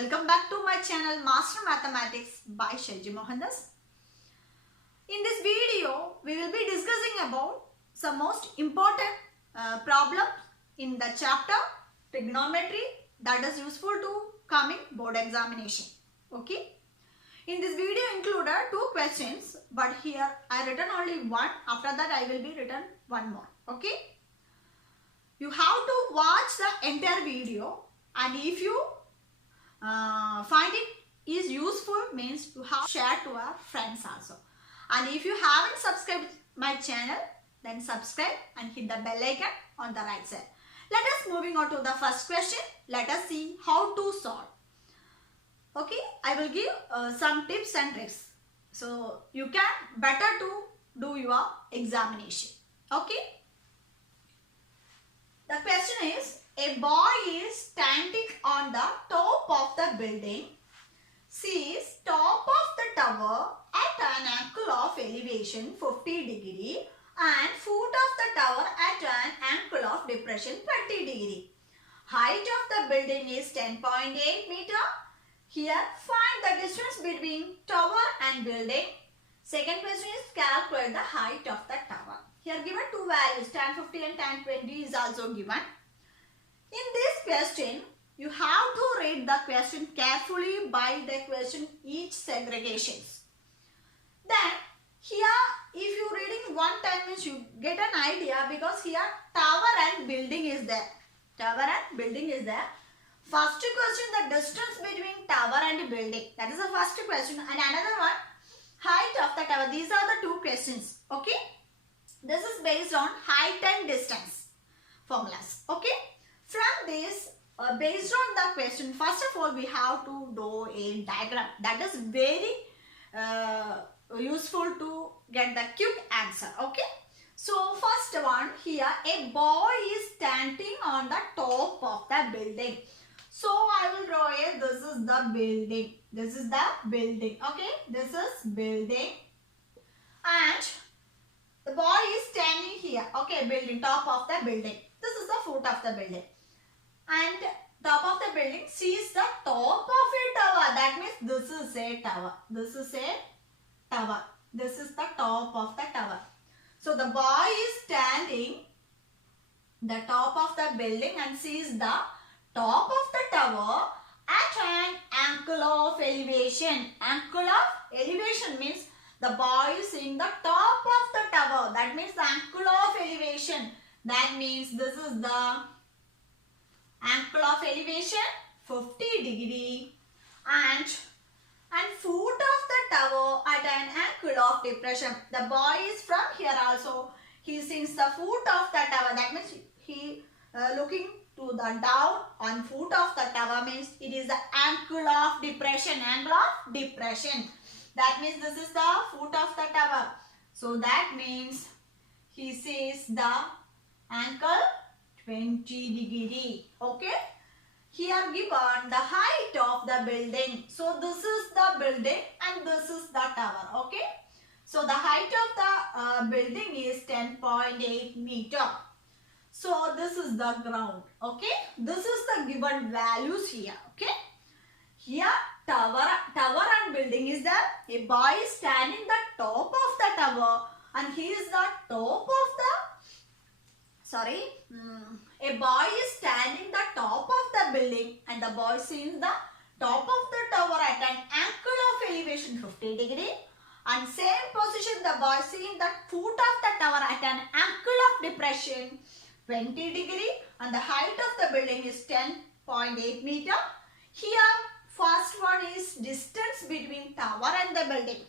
welcome back to my channel Master Mathematics by Shaiji Mohandas. In this video, we will be discussing about some most important problems in the chapter trigonometry that is useful to coming board examination. Okay. In this video included two questions, but here I written only one. After that I will be written one more. Okay. You have to watch the entire video, and if you find it is useful, means you have share to our friends also. And if you haven't subscribed my channel, then subscribe and hit the bell icon on the right side. Let us moving on to the first question. Let us see how to solve. Okay, I will give some tips and tricks, so you can better to do your examination. Okay. The question is, a boy is standing on the top of the building, sees top of the tower at an angle of elevation 50 degree and foot of the tower at an angle of depression 20 degree. Height of the building is 10.8 meter. Here find the distance between tower and building. Second question is, calculate the height of the tower. Here given two values, tan 50 and tan 20 is also given. In this question, you have to read the question carefully by the question each segregations. Then here if you reading one time means you get an idea, because here tower and building is there. Tower and building is there. First question, the distance between tower and building. That is the first question. And another one, height of the tower. These are the two questions. Okay. This is based on height and distance formulas. Okay. From this, based on the question, first of all we have to do a diagram. That is very useful to get the quick answer. Okay. So first one, here a boy is standing on the top of the building. So I will draw a, this is the building. This is the building. Okay. This is building. And the boy is standing here. Okay. Building, top of the building. This is the foot of the building. And top of the building sees the top of a tower. That means this is a tower. This is a tower. This is the top of the tower. So the boy is standing the top of the building and sees the top of the tower at an angle of elevation. Angle of elevation means the boy is seeing the top of the tower. That means the angle of elevation. That means this is the angle of elevation 50 degree and foot of the tower at an angle of depression. The boy is from here also. He sees the foot of the tower. That means he looking to the down on foot of the tower, means it is the angle of depression. Angle of depression. That means this is the foot of the tower. So that means he sees the angle 20 degree. Okay. Here given the height of the building. So this is the building and this is the tower. Okay. So the height of the building is 10.8 meter. So this is the ground. Okay. This is the given values here. Okay. Here tower and building is there. A boy is standing the top of the tower and he is the top of the a boy is standing the top of the building and the boy seeing the top of the tower at an angle of elevation 50 degree, and same position the boy seeing the foot of the tower at an angle of depression 20 degree, and the height of the building is 10.8 meter. Here first one is distance between tower and the building.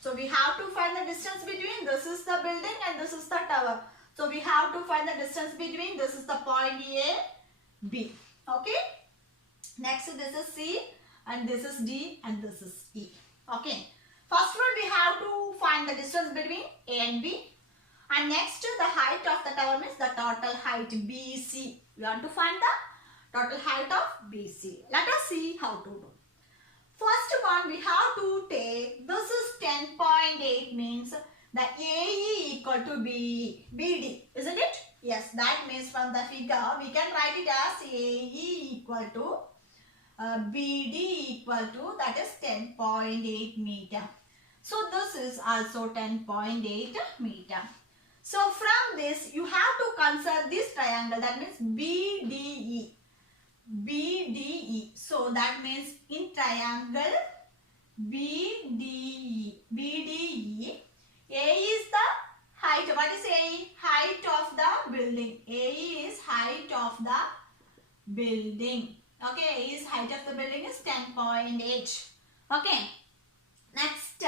So we have to find the distance between, this is the building and this is the tower. So we have to find the distance between, this is the point A, B. Okay. Next this is C and this is D and this is E. Okay. First one we have to find the distance between A and B. And next the height of the tower means the total height BC. We want to find the total height of BC. Let us see how to do. First one we have to take, this is 10.8 means the AE equal to BD, isn't it? Yes, that means from the figure we can write it as AE equal to BD equal to, that is 10.8 meter. So this is also 10.8 meter. So from this you have to consider this triangle, that means BDE. BDE. So that means in triangle BDE, A is the height. What is A? Height of the building. A is height of the building. Okay, A is height of the building is 10.8. Okay. Next,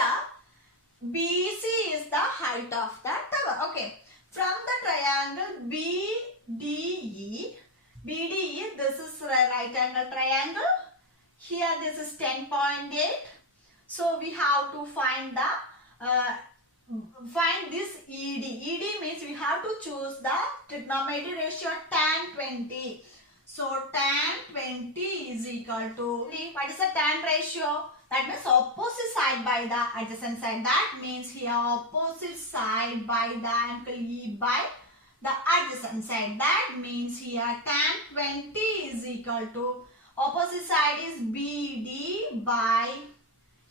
BC is the height of the tower. Okay. From the triangle BDE, this is right angle triangle. Here this is 10.8. So we have to find the find this ED. ED means we have to choose the trigonometry ratio tan 20. So tan 20 is equal to, what is the tan ratio? That means opposite side by the adjacent side. That means here opposite side by the angle E by the adjacent side. That means here tan 20 is equal to, opposite side is BD by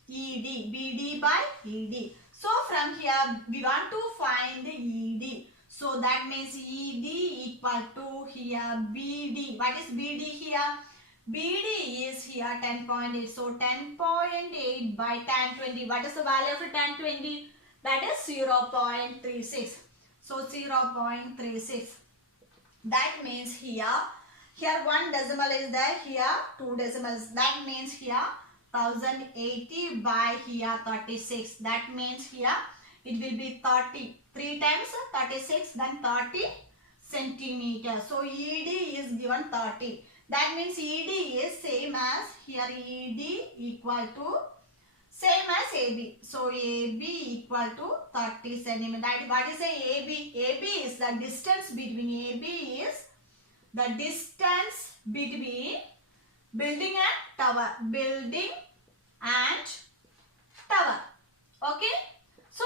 ED. BD by ED. So from here we want to find the ED. So that means ED equal to here BD. What is BD here? BD is here 10.8. So 10.8 by tan 20. What is the value of tan 20? That is 0.36. So 0.36. That means here one decimal is there, here two decimals. That means here 1080 by here 36. That means here it will be 30. 3 times 36, then 30 centimeters. So ED is given 30. That means ED is same as here, ED equal to same as AB. So AB equal to 30 centimeters. What is the AB? AB is the distance between, AB is the distance between building and tower. Building and tower. Okay. So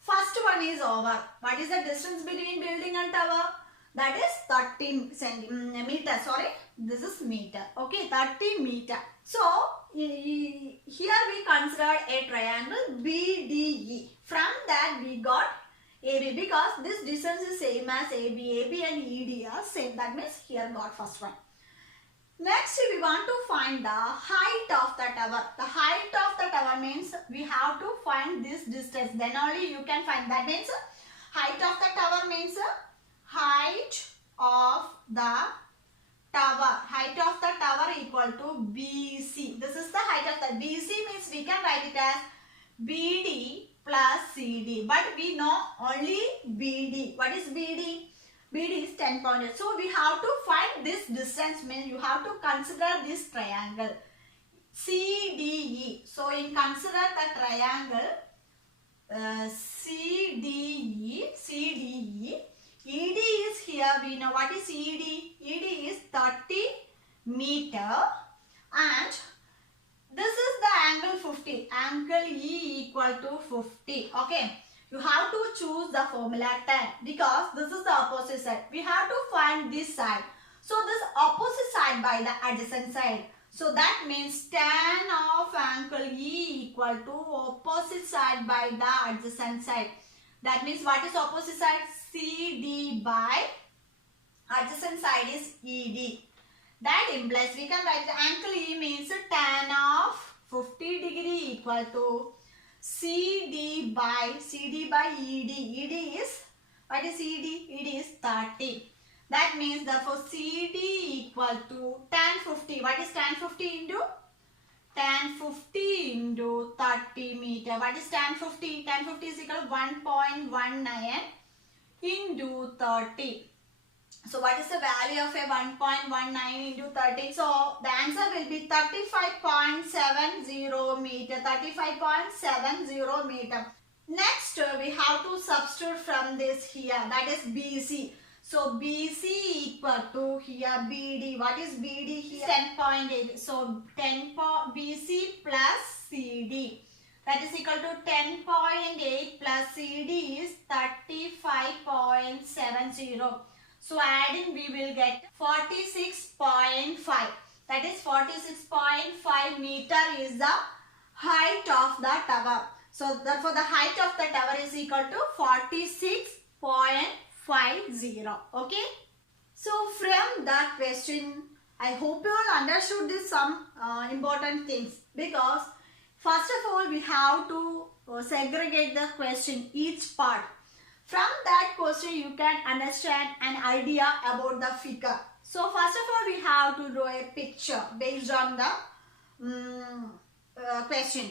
first one is over. What is the distance between building and tower? That is 30 centimeter. Sorry, this is meter. Okay, 30 meter. So here we consider a triangle BDE. From that we got AB, because this distance is same as AB. AB and ED are same. That means here got first one. Next we want to find the height of the tower. The height of the tower means we have to find this distance. Then only you can find. That means height of the tower means height of the tower. Height of the tower equal to BC. This is the height of the BC means we can write it as BD plus CD. But we know only BD. What is BD? BD is 10.8. So we have to find this distance, means you have to consider this triangle CDE. So in consider the triangle CDE. ED is here, we know what is ED. ED is 30 meter and this is the angle 50. Angle E equal to 50. Okay. You have to choose the formula tan, because this is the opposite side. We have to find this side. So this opposite side by the adjacent side. So that means tan of angle E equal to opposite side by the adjacent side. That means what is opposite side? CD by adjacent side is ED. That implies we can write the angle E means tan of 50 degree equal to CD by ED. ED is, what is ED? ED is 30. That means therefore CD equal to tan 50. What is tan 50 into? Tan 50 into 30 meter. What is tan 50? Tan 50 is equal to 1.19 into 30. So what is the value of a 1.19 into 30? So the answer will be 35.70 meter. 35.70 meter. Next we have to substitute from this here. That is BC. So BC equal to here BD. What is BD here? 10.8. So BC plus CD. That is equal to 10.8 plus CD is 35.70. So adding we will get 46.5. That is 46.5 meter is the height of the tower. So therefore the height of the tower is equal to 46.50. Okay. So from that question, I hope you all understood this some important things, because first of all we have to segregate the question each part. From that question you can understand an idea about the figure. So first of all we have to draw a picture based on the question.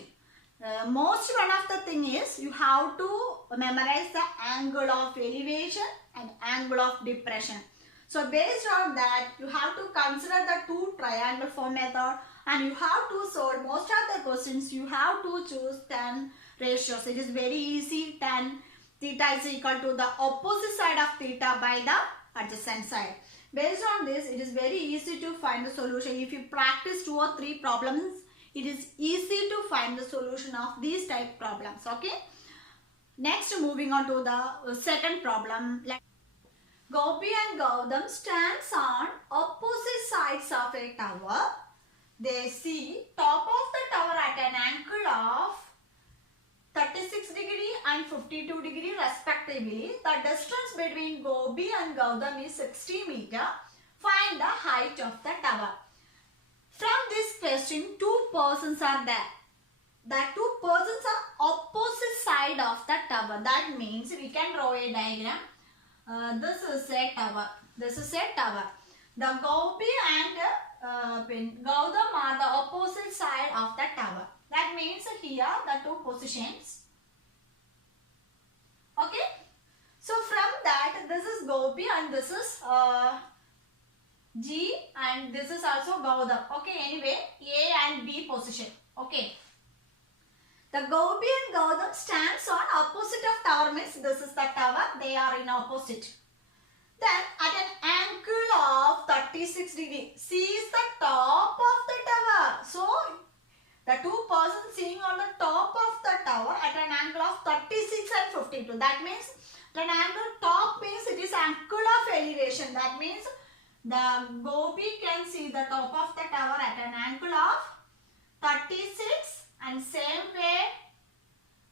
Most one of the thing is you have to memorize the angle of elevation and angle of depression. So based on that you have to consider the two triangle form method, and you have to solve most of the questions. You have to choose tan ratios. It is very easy. Tan theta is equal to the opposite side of theta by the adjacent side. Based on this, it is very easy to find the solution. If you practice 2 or 3 problems, it is easy to find the solution of these type problems. Okay. Next, moving on to the second problem. Gopi and Gautam stands on opposite sides of a tower. They see top of the tower at an angle of 36 degree and 52 degree respectively. The distance between Gopi and Gautam is 60 meter. Find the height of the tower. From this question, 2 persons are there. The 2 persons are opposite side of the tower. That means we can draw a diagram. This is a tower. This is a tower. The Gopi and Gautam are the opposite side of the tower. That means here the 2 positions. Okay. So from that, this is Gopi and this is G, and this is also Gautam. Okay. Anyway, A and B position. Okay. The Gopi and Gautam stands on opposite of tower, means this is the tower. They are in opposite. Then at an angle of 36 degree. C is the top of the tower. So the 2 persons seeing on the top of the tower at an angle of 36 and 52. That means at an angle, top means it is angle of elevation. That means the Gopi can see the top of the tower at an angle of 36, and same way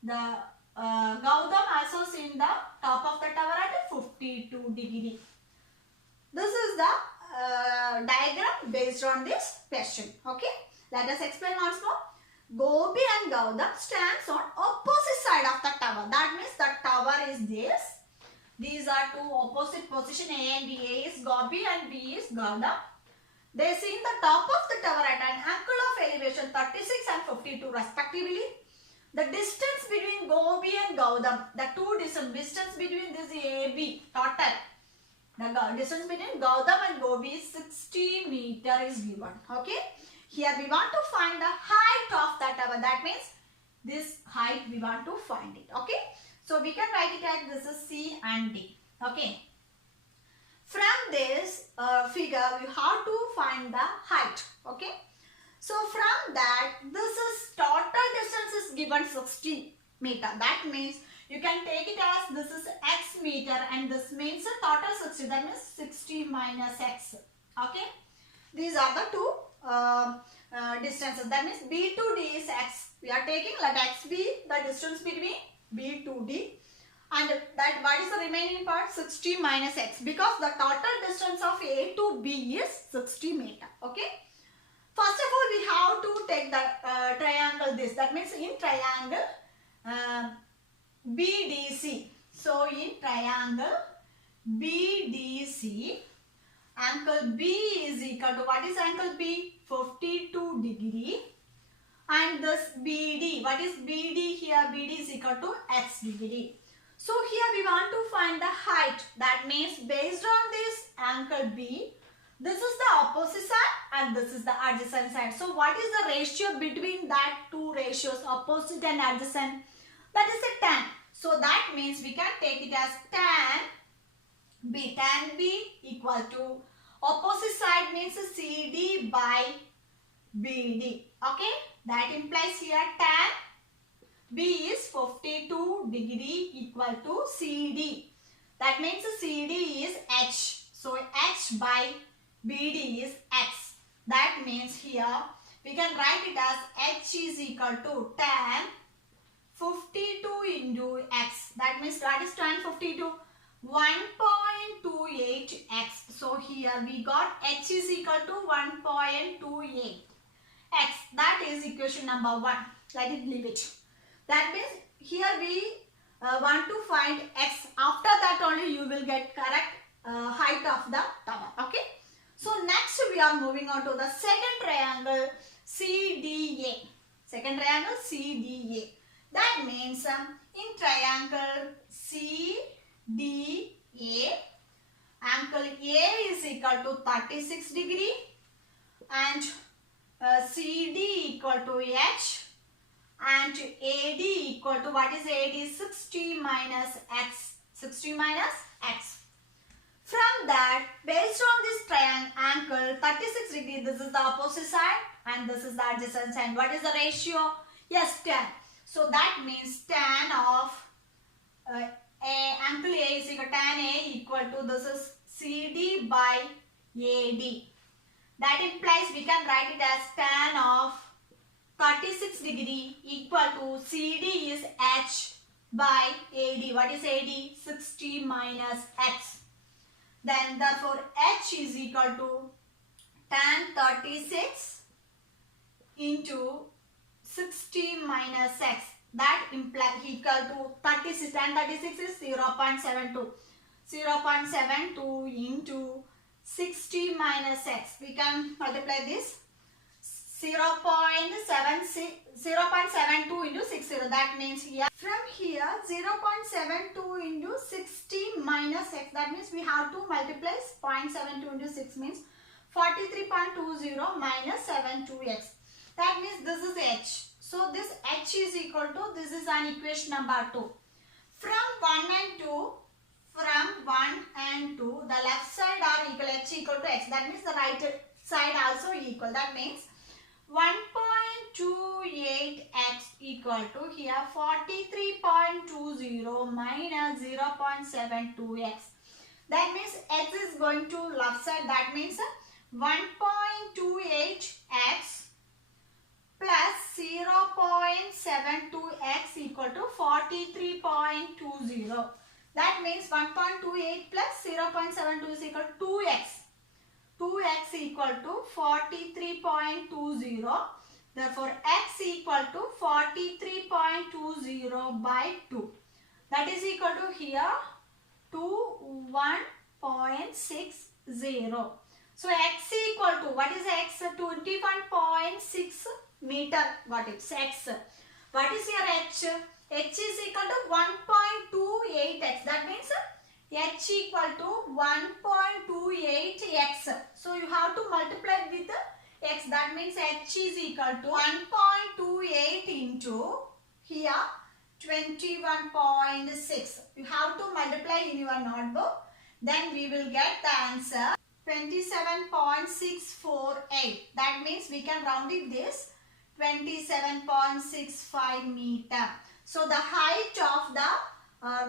the Gautam also seen the top of the tower at 52 degree. This is the diagram based on this question. Okay. Let us explain once more. Gopi and Gautam stands on opposite side of the tower. That means the tower is this. These are 2 opposite position, A and B. A is Gopi and B is Gautam. They see the top of the tower at an angle of elevation 36 and 52 respectively. The distance between Gopi and Gautam, the 2 distance between this AB total. The distance between Gautam and Gopi is 60 meter is given. Okay. Here we want to find the height of the tower. That means this height we want to find it. Okay. So we can write it as this is C and D. Okay. From this figure, we have to find the height. Okay. So from that, this is total distance is given 60 meter. That means you can take it as this is x meter, and this means total 60. That means 60 minus x. Okay. These are the 2 distances. That means B to D is x. We are taking, let x be the distance between B to D. And that what is the remaining part? 60 minus x, because the total distance of A to B is 60 meter. Okay. First of all, we have to take the triangle this. That means in triangle BDC. So in triangle BDC, angle B is equal to, what is angle B? 52 degree. And this BD, what is BD here? BD is equal to x degree. So here we want to find the height. That means based on this angle B, this is the opposite side and this is the adjacent side. So what is the ratio between that 2 ratios, opposite and adjacent? That is a tan. So that means we can take it as tan B. Tan B equal to opposite side means CD by BD. Okay. That implies here tan B is 52 degree equal to CD. That means CD is H. So H by BD is X. That means here we can write it as h is equal to tan 52 into x. That means what is tan 52? 1.28x. So here we got h is equal to 1.28 x. That is equation number 1. Let it leave it. That means here we want to find x. After that only you will get correct height of the tower. Okay. So next we are moving on to the second triangle CDA. Second triangle CDA. That means in triangle CDA, angle A is equal to 36 degree and CD equal to H and AD equal to, what is AD? 60 minus X. 60 minus X. From that, based on this triangle 36 degree, this is the opposite side and this is the adjacent side. What is the ratio? Yes, 10. So that means tan of angle A is equal to tan A equal to, this is CD by AD. That implies we can write it as tan of 36 degree equal to CD is H by AD. What is AD? 60 minus X. Then therefore H is equal to tan 36 into 60 minus X. That implies equal to 36. Tan 36 is 0.72. 0.72 into 60 minus X. We can multiply this. 0.72 into 60. That means here, from here 0.72 into 60 minus X. That means we have to multiply 0.72 into 6 means 43.20 minus 72x. That means this is H. So this H is equal to, this is an equation number 2. From 1 and 2, the left side are equal, H equal to X. That means the right side also equal. That means 1.28x equal to here 43.20 minus 0.72x. That means x is going to left side. That means 1.28x plus 0.72x equal to 43.20. That means 1.28 plus 0.72 is equal to 2x. 2x equal to 43.20. Therefore, x equal to 43.20 by 2. That is equal to here 21.60. So, x equal to, what is x? 21.6 meter. What is x? What is your h? H is equal to 1.28x. That means h equal to 1.28x. So you have to multiply with x. That means h is equal to 1.28 into here 21.6. You have to multiply in your notebook. Then we will get the answer 27.648. That means we can round it this 27.65 meter. So the height of the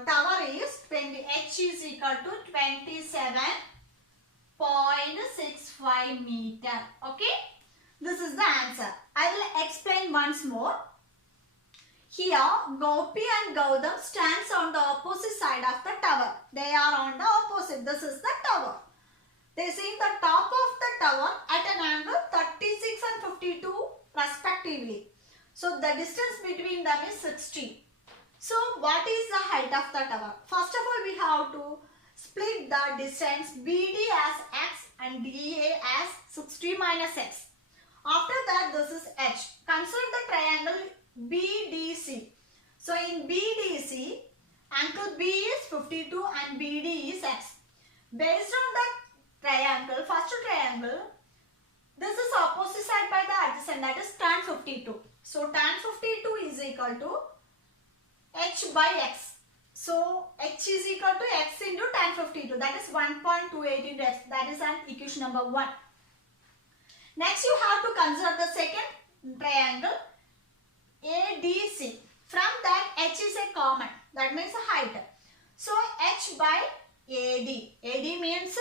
tower is h is equal to 27.65 meter. Okay, this is the answer. I will explain once more. Here Gopi and Gautam stands on the opposite side of the tower. They are on the opposite. This is the tower. They see the top of the tower at an angle 36 and 52 respectively. So the distance between them is 60. So what is the height of the tower? First of all, we have to split the distance BD as x and DA as 60 minus x. After that, this is h. Consider the triangle BDC. So in BDC, angle B is 52 and BD is x. Based on the triangle, first triangle, this is opposite side by the adjacent, that is tan 52. So tan 52 is equal to h by x. So h is equal to x into tan 52. That is 1.28 into x. That is an equation number 1. Next you have to consider the second triangle ADC. From that h is a common. That means a height. So h by AD. AD means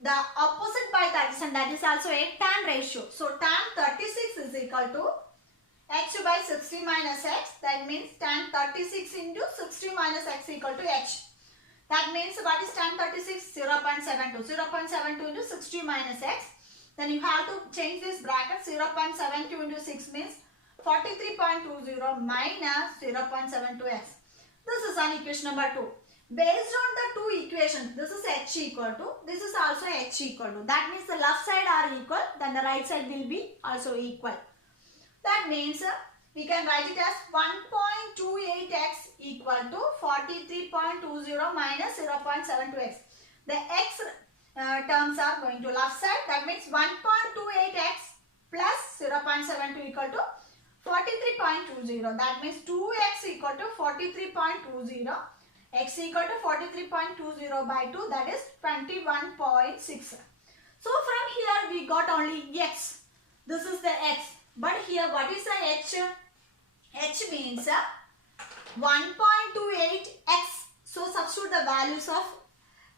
the opposite by the adjacent, that is also a tan ratio. So tan 36 is equal to h by 60 minus x. That means tan 36 into 60 minus x equal to h. That means what is tan 36? 0.72. 0.72 into 60 minus x. Then you have to change this bracket. 0.72 into 6 means 43.20 minus 0.72x. This is on equation number 2. Based on the two equations, this is h equal to, this is also h equal to. That means the left side are equal, then the right side will be also equal. That means we can write it as 1.28x equal to 43.20 minus 0.72x. The x terms are going to left side. That means 1.28x plus 0.72 equal to 43.20. That means 2x equal to 43.20. X equal to 43.20 by 2, that is 21.6. So from here we got only x. This is the x. But here what is the h? H means 1.28x. So substitute the values of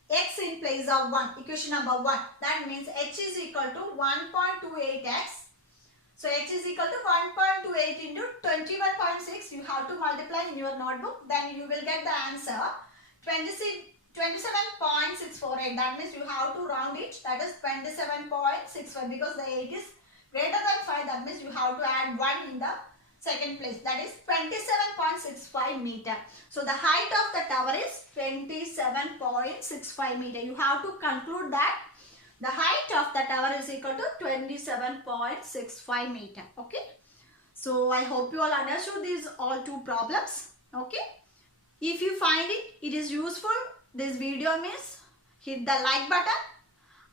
x in place of 1. Equation number 1. That means h is equal to 1.28x. So h is equal to 1.28 into 21.6. You have to multiply in your notebook. Then you will get the answer 27.648. That means you have to round it. That is 27.65 because the 8 is greater than 5. That means you have to add 1 in the second place. That is 27.65 meter. So the height of the tower is 27.65 meter. You have to conclude that the height of the tower is equal to 27.65 meter. Okay. So I hope you all understood these all two problems. Okay. If you find it is useful, this video means hit the like button,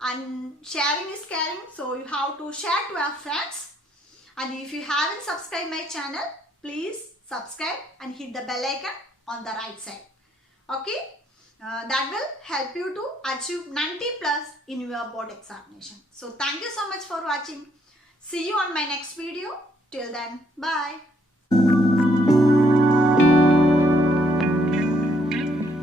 and sharing is caring. So you have to share to your friends. And if you haven't subscribed my channel, please subscribe and hit the bell icon on the right side. Okay. That will help you to achieve 90 plus in your board examination. So thank you so much for watching. See you on my next video. Till then, bye.